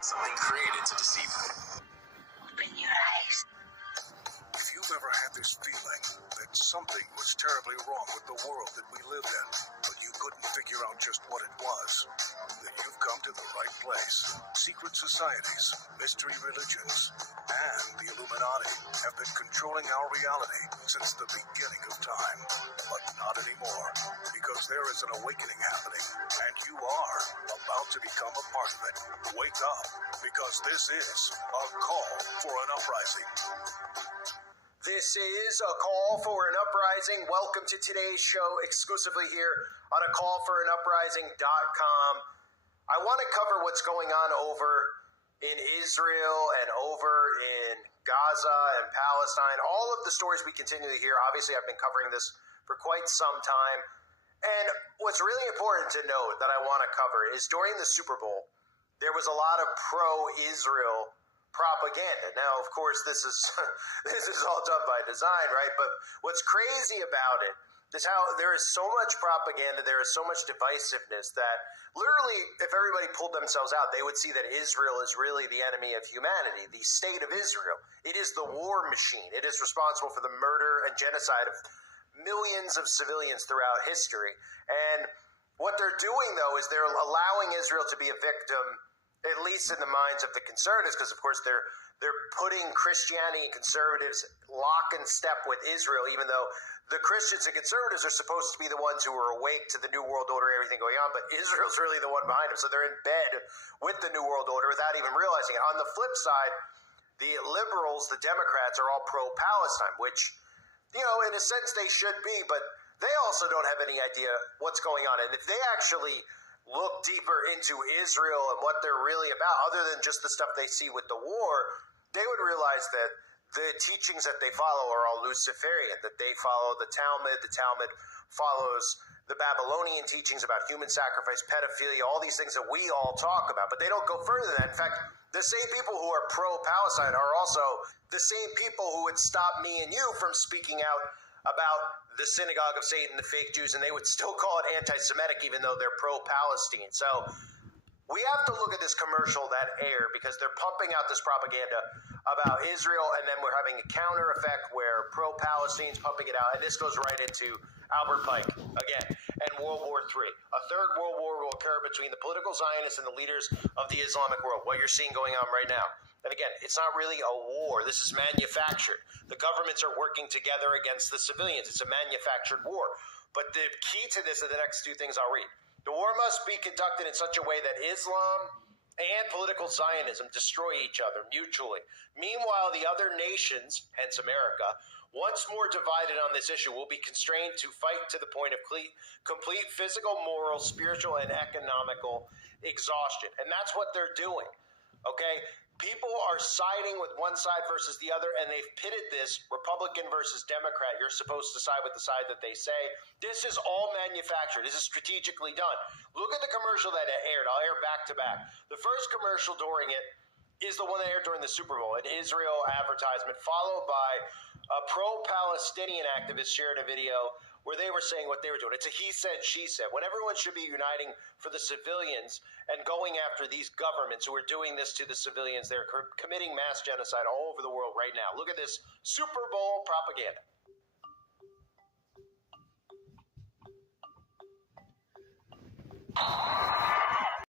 Something created to deceive them. Open your eyes. If you've ever had this feeling that something was terribly wrong with the world that we lived in, but you couldn't figure out just what it was, then you've come to the right place. Secret societies, mystery religions, and the Illuminati have been controlling our reality since the beginning of time. But not anymore, because there is an awakening happening, and you are about to become a part of it. Wake up, because this is a call for an uprising. This is a call for an uprising. Welcome to today's show exclusively here on acallforanuprising.com. I want to cover what's going on over in Israel and over in Gaza and Palestine. All of the stories we continually hear. Obviously, I've been covering this for quite some time. And what's really important to note that I want to cover is during the Super Bowl, there was a lot of pro-Israel propaganda. Now, of course, this is all done by design, right? But what's crazy about it is how there is so much propaganda, there is so much divisiveness that literally, if everybody pulled themselves out, they would see that Israel is really the enemy of humanity, the state of Israel. It is the war machine. It is responsible for the murder and genocide of millions of civilians throughout history. And what they're doing, though, is they're allowing Israel to be a victim, at least in the minds of the conservatives, because, of course, they're putting Christianity and conservatives lock and step with Israel, even though the Christians and conservatives are supposed to be the ones who are awake to the New World Order, everything going on, but Israel's really the one behind them. So they're in bed with the New World Order without even realizing it. On the flip side, the liberals, the Democrats, are all pro-Palestine, which, you know, in a sense they should be, but they also don't have any idea what's going on. And if they actually look deeper into Israel and what they're really about, other than just the stuff they see with the war, they would realize that the teachings that they follow are all Luciferian, that they follow the Talmud follows the Babylonian teachings about human sacrifice, pedophilia, all these things that we all talk about, but they don't go further than that. In fact, the same people who are pro-Palestine are also the same people who would stop me and you from speaking out about the synagogue of Satan, the fake Jews, and they would still call it anti-Semitic even though they're pro-Palestine. So we have to look at this commercial that aired because they're pumping out this propaganda about Israel, and then we're having a counter effect where pro-Palestine's pumping it out, and this goes right into Albert Pike again and World War III. A third world war will occur between the political Zionists and the leaders of the Islamic world, what you're seeing going on right now. And again, it's not really a war. This is manufactured. The governments are working together against the civilians. It's a manufactured war. But the key to this are the next two things I'll read. The war must be conducted in such a way that Islam and political Zionism destroy each other mutually. Meanwhile, the other nations, hence America, once more divided on this issue, will be constrained to fight to the point of complete physical, moral, spiritual, and economical exhaustion. And that's what they're doing, okay? People are siding with one side versus the other, and they've pitted this Republican versus Democrat. You're supposed to side with the side that they say. This is all manufactured. This is strategically done. Look at the commercial that aired. I'll air back to back. The first commercial during it is the one that aired during the Super Bowl, an Israel advertisement, followed by a pro-Palestinian activist shared a video where they were saying what they were doing. It's a he said, she said. When everyone should be uniting for the civilians and going after these governments who are doing this to the civilians, they're committing mass genocide all over the world right now. Look at this Super Bowl propaganda.